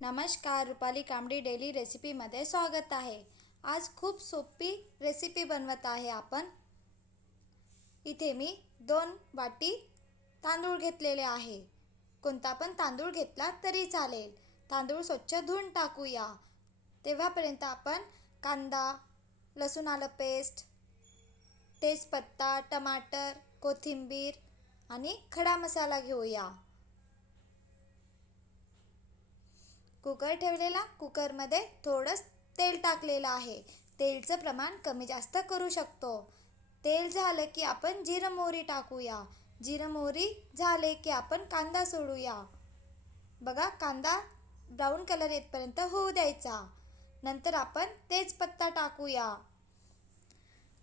नमस्कार, रुपाली कामडी डेली रेसिपीमध्ये स्वागत आहे। आज खूप सोपी रेसिपी बनवत आहे आपण। इथे मी 2 वाटी तांदूळ घेतलेले आहे। कोणता पण तांदूळ घेतला तरी चालेल। तांदूळ स्वच्छ धुवून टाकूया। तेव्हापर्यंत आपण कांदा, लसूण आलं पेस्ट, तेजपत्ता, टमाटर, कोथिंबीर आणि खडा मसाला घेऊया। कुकर ठेवलेला, कुकरमध्ये थोडंसं तेल टाकलेलं आहे। तेलचं प्रमाण कमी जास्त करू शकतो। तेल झालं की आपण जिरं मोहरी टाकूया। जिरं मोहरी झाले की आपण कांदा सोडूया। बघा, कांदा ब्राऊन कलर येतपर्यंत होऊ द्यायचा। नंतर आपण तेजपत्ता टाकूया।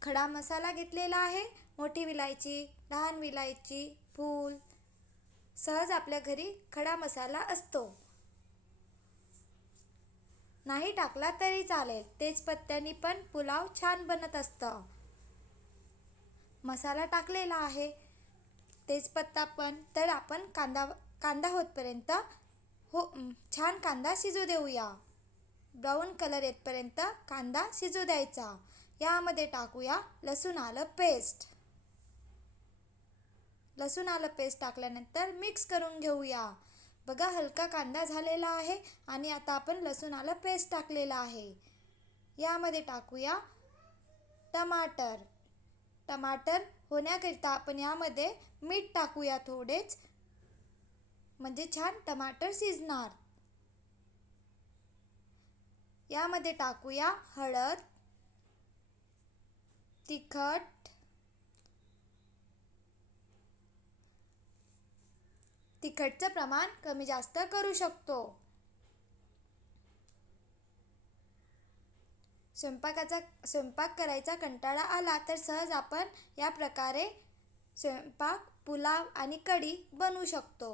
खडा मसाला घेतलेला आहे। मोठी विलायची, लहान विलायची, फूल, सहज आपल्या घरी खडा मसाला असतो। नाही टाकला तरी चालेल, तेजपत्त्याने पण पुलाव छान बनत असतं। मसाला टाकलेला आहे, तेजपत्ता पण, तर आपण कांदा होतपर्यंत छान कांदा शिजू देऊया। ब्राऊन कलर येतपर्यंत कांदा शिजू द्यायचा। यामध्ये टाकूया लसूण आलं पेस्ट। लसूण आलं पेस्ट टाकल्यानंतर मिक्स करून घेऊया। बघा, हलका कांदा झालेला आहे आणि आता आपण लसूण आलं पेस्ट टाकलेला आहे। यामध्ये टाकूया टमाटर। टमाटर होण्याकरिता आपण यामध्ये मीठ टाकूया थोडेच, म्हणजे छान टमाटर शिजणार। यामध्ये टाकूया हळद, तिखट, तिखटचं प्रमाण कमी जास्त करू शकतो। स्वयंपाक करायचा कंटाळा आला तर सहज आपण या प्रकारे स्वयंपाक, पुलाव आणि कढी बनवू शकतो।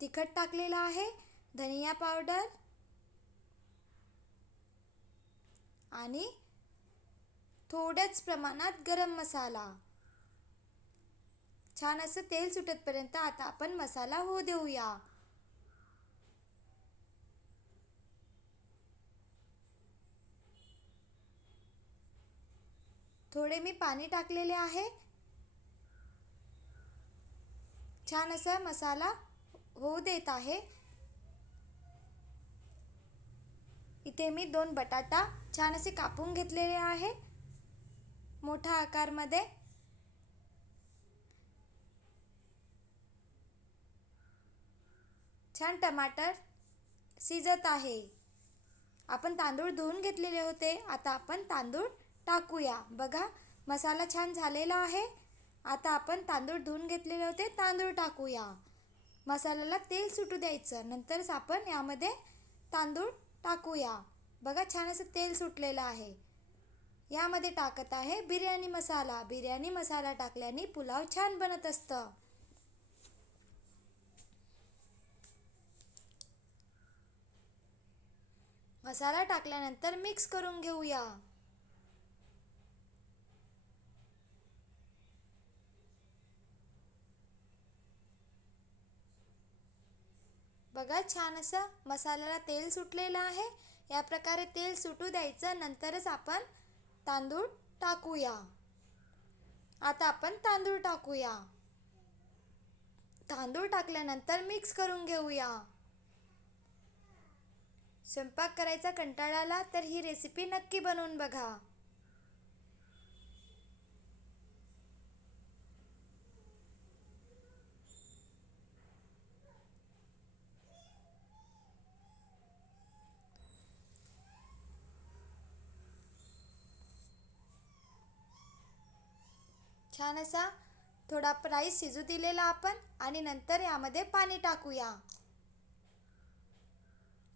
तिखट टाकलेला आहे, धनिया पावडर आणि थोड्याच प्रमाणात गरम मसाला। छान असं तेल सुटतपर्यंत आता आपण मसाला होऊ देऊया। थोडे मी पाणी टाकलेले आहे। छान असा मसाला होऊ देत आहे। इथे मी 2 बटाटा छान असे कापून घेतलेले आहे, मोठा आकारमध्ये। छान टमाटर शिजत आहे। आपण तांदूळ धुवून घेतलेले होते, आता आपण तांदूळ टाकूया। बघा, मसाला छान झालेला आहे। आता आपण तांदूळ धुवून घेतलेले होते, तांदूळ टाकूया। मसाल्याला तेल सुटू द्यायचं, नंतरच आपण यामध्ये तांदूळ टाकूया। बघा, छान असं तेल सुटलेलं आहे। यामध्ये टाकत आहे बिर्याणी मसाला। बिर्याणी मसाला टाकल्याने पुलाव छान बनत असतं। मसाला टाकल्यानंतर मिक्स करून घेऊया। बघा, छान असं मसाल्याला तेल सुटलेलं आहे। या प्रकारे तेल सुटू द्यायचं, नंतरच आपण तांदूळ टाकूया। आता आपण तांदूळ टाकूया। तांदूळ टाकल्यानंतर मिक्स करून घेऊया। स्वयंपाक करायचा कंटाळा आला तर ही रेसिपी नक्की बनवून बघा। छान असा थोडा राईस शिजू दिलेला आपण आणि नंतर यामध्ये पाणी टाकूया।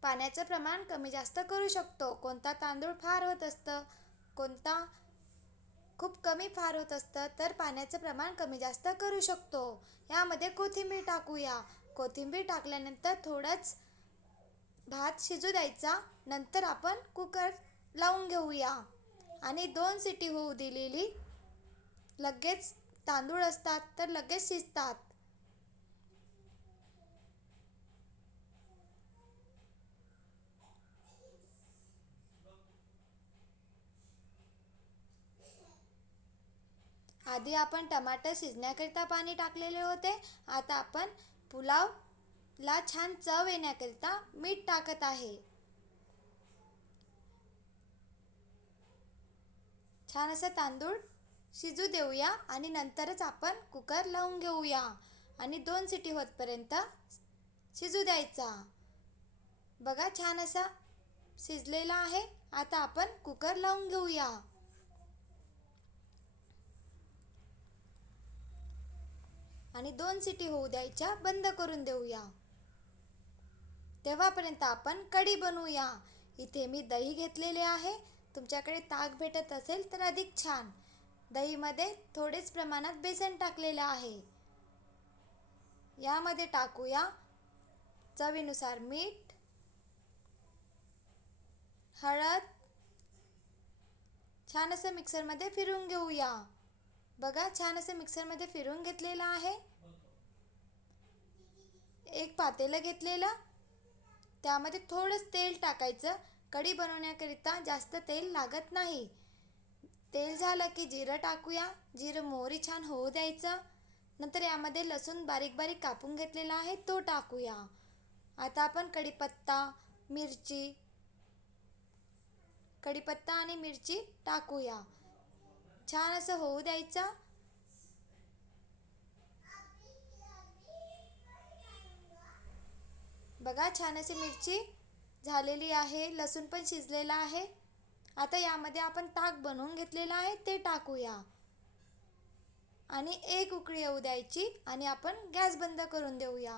पाण्याचं प्रमाण कमी जास्त करू शकतो। कोणता तांदूळ फार होत असतं, कोणता खूप कमी फार होत असतं, तर पाण्याचं प्रमाण कमी जास्त करू शकतो। यामध्ये कोथिंबीर टाकूया। कोथिंबीर टाकल्यानंतर थोडंच भात शिजू द्यायचा, नंतर आपण कुकर लावून घेऊया आणि 2 शिटी होऊ दिलेली। लगेच तांदूळ असतात तर लगेच शिजतात। आधी आपण टमाटर शिजण्याकरिता पाणी टाकलेले होते. आता आपण पुलावला छान चव येण्याकरिता मीठ टाकत आहे. छान असा तांदूळ शिजू देऊया आणि नंतरच आपण कुकर लावून घेऊया आणि 2 शिटी होतपर्यंत शिजू द्यायचा. बघा छान असा शिजलेला आहे. आता आपण कुकर लावून घेऊया आणि 2 शिटी होऊ द्यायच्या, बंद करून देऊया. तेव्हापर्यंत आपण कढी बनवूया. इथे मी दही घेतलेले आहे. तुमच्याकडे ताक भेटत असेल तर अधिक छान. दहीमध्ये थोडेच प्रमाणात बेसन टाकलेले आहे. यामध्ये टाकूया चवीनुसार मीठ, हळद. छान असं मिक्सरमध्ये फिरवून घेऊया. बघा छान असं मिक्सरमध्ये फिरवून घेतलेलं आहे. एक पातेलं घेतलेलं, त्यामध्ये थोडंच तेल टाकायचं. कढी बनवण्याकरिता जास्त तेल लागत नाही. तेल झालं की जिरं टाकूया. जिरं मोहरी छान होऊ द्यायचं. नंतर यामध्ये लसूण बारीक बारीक कापून घेतलेला आहे तो टाकूया. आता आपण कढीपत्ता आणि मिरची टाकूया. छान असं होऊ द्यायचं. बघा छान अशी मिरची झालेली आहे. लसूण पण शिजलेला आहे. आता यामध्ये आपण ताक बनवून घेतलेलं आहे ते टाकूया आणि एक उकळी येऊ द्यायची आणि आपण गॅस बंद करून देऊया.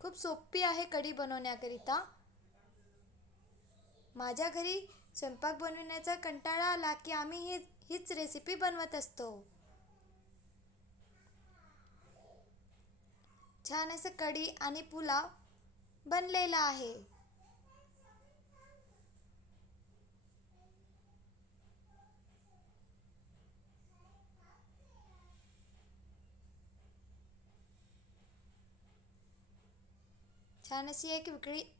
खूप सोपी आहे कढी बनवण्याकरिता. माझ्या घरी स्वयंपाक बनवण्याचा कंटाळा आला की आम्ही हीच रेसिपी बनवत असतो. छान असं कढी आणि पुलाव बनलेला आहे. छान अशी एक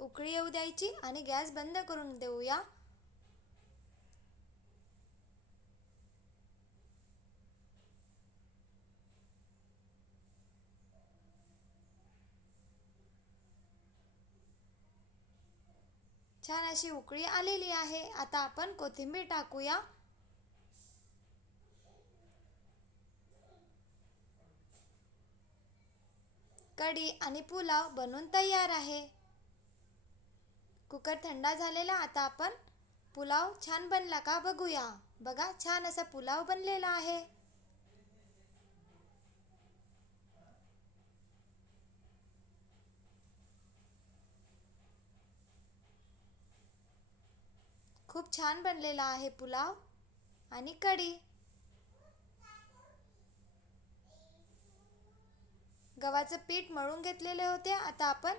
उकळी येऊ द्यायची आणि गॅस बंद करून देऊया. छान अशी उकळी आलेली आहे. आता आपण कोथिंबीर टाकूया. कढी आणि पुलाव बनवून तयार आहे. कुकर थंड झालेला. आता आपण पुलाव छान बनला का बघूया. बघा छान असा पुलाव बनलेला आहे. खूप छान बनलेला आहे पुलाव आणि कढी. गव्हाचं पीठ मळून घेतलेले होते. आता आपण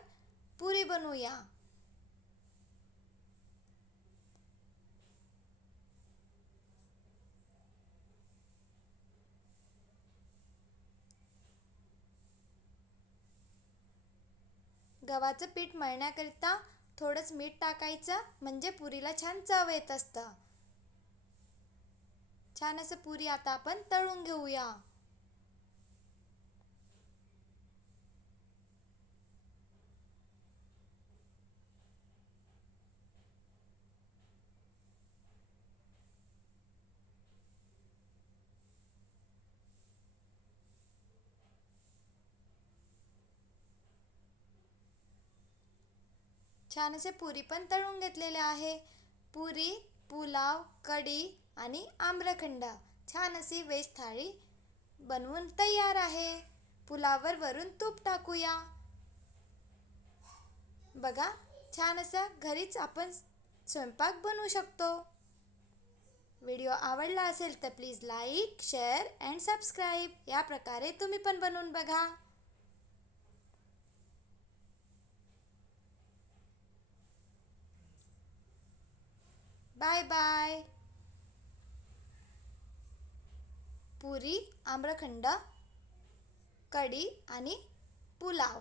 पुरी बनवूया. गव्हाचं पीठ मळण्याकरिता थोडंच मीठ टाकायचं, म्हणजे पुरीला छान चव येत असतं. छान असं पुरी आता आपण तळून घेऊया. छान असे पुरी पण तळून घेतलेले आहे. पुरी, पुलाव, कढी आणि आम्रखंड छान अशी व्हेज थाळी बनवून तयार आहे. पुलावर वरून तूप टाकूया. बघा छान असं घरीच आपण स्वयंपाक बनवू शकतो. व्हिडिओ आवडला असेल तर please like, share and subscribe. या प्रकारे तुम्ही पण बनवून बघा. Bye bye. पुरी, आम्रखंड, कढी आणि पुलाव.